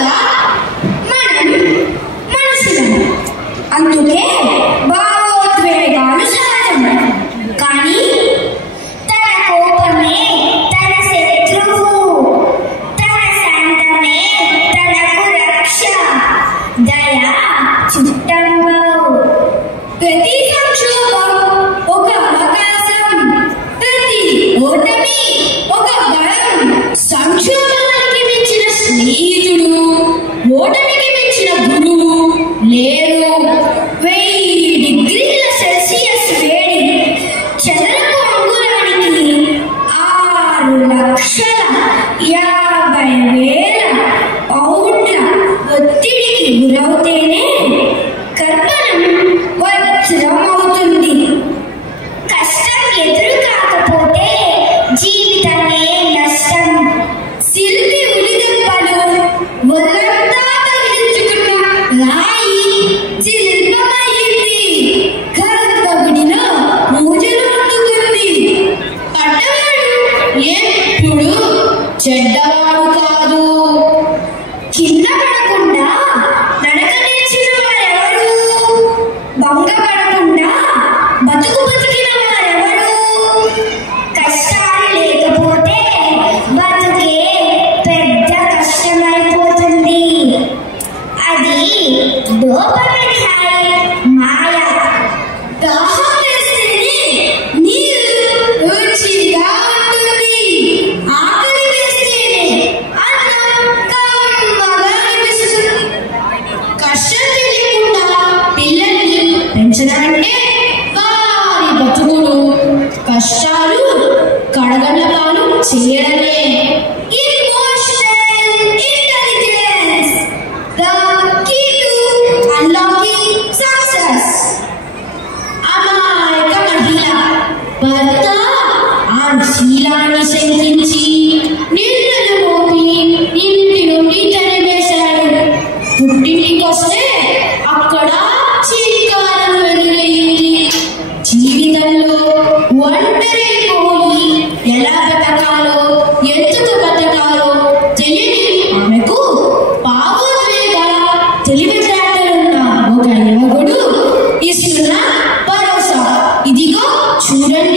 కదా మనం మనుషులం. అందుకే భావోద్వేగాలు సహజం. కానీ తన కోపమే తన శత్రువు, తన శాంతమే తనకు రక్ష, దయ చుట్టంబు. ప్రతి సంక్షోభం ఒక అవకాశం, ప్రతి ఓటమి ఒక వరం. సంక్షోభానికి మించిన స్నేహితుడు, ఓటమికి మించిన గురువు లేరు. 1000 డిగ్రీల సెల్సియస్ వేడి, చదరపు అంగుళానికి 6,50,000 పౌండ్ల ఒత్తిడికి గురవుతేనే కర్పణం వజ్రమవుతుంది. కష్టం ఎదురు కాకపోతే జీవితమే నష్టం. శిల్పి ఉలిదెబ్బలు ఒళ్ళంతా తగిలించుకున్న రాయి శిల్పమైంది. గర్భగుడిలో పూజలు అందుకుంది. పడ్డవాడు ఎప్పుడు చెడ్డవాడు కాదు. కింద పడకుండా నడక నేర్చిన వారెవరు? భంగపడకుండా బతుకు బతికిన వారెవరు? కష్టాలు లేకపోతే బతుకే పెద్ద కష్టమైపోతుంది. అది డోపమైన్ హై, మాయ. దాహం వేస్తేనే నీరు రుచిగా ఉంటుంది. ఆకలి వేస్తేనే అన్నం కమ్మగా అనిపిస్తుంది. కష్టం తెలియకుండా పిల్లల్ని పెంచడాలంటే వారి బతుకులు కష్టాలు కడగండ్ల పాలు చేయడమే. Emotional intelligence, the key to unlocking success. అమాయక మహిళ భర్త ఆమె శీలాన్ని శంకించి నిందలు మోపి ఇంటి నుండి తరిమేశాడు. పుట్టింటికొస్తే అక్కడ చీకారం వెలుగైంది. జీవితంలో ఒంటరైపోయి ఎలా బతకాలో, ఎందుకు బతకాలో తెలియని ఆమెకు భావోద్వేగాల తెలివితేటలున్న ఒక యువకుడు ఇస్తున్న భరోసా. ఇదిగో చూడండి.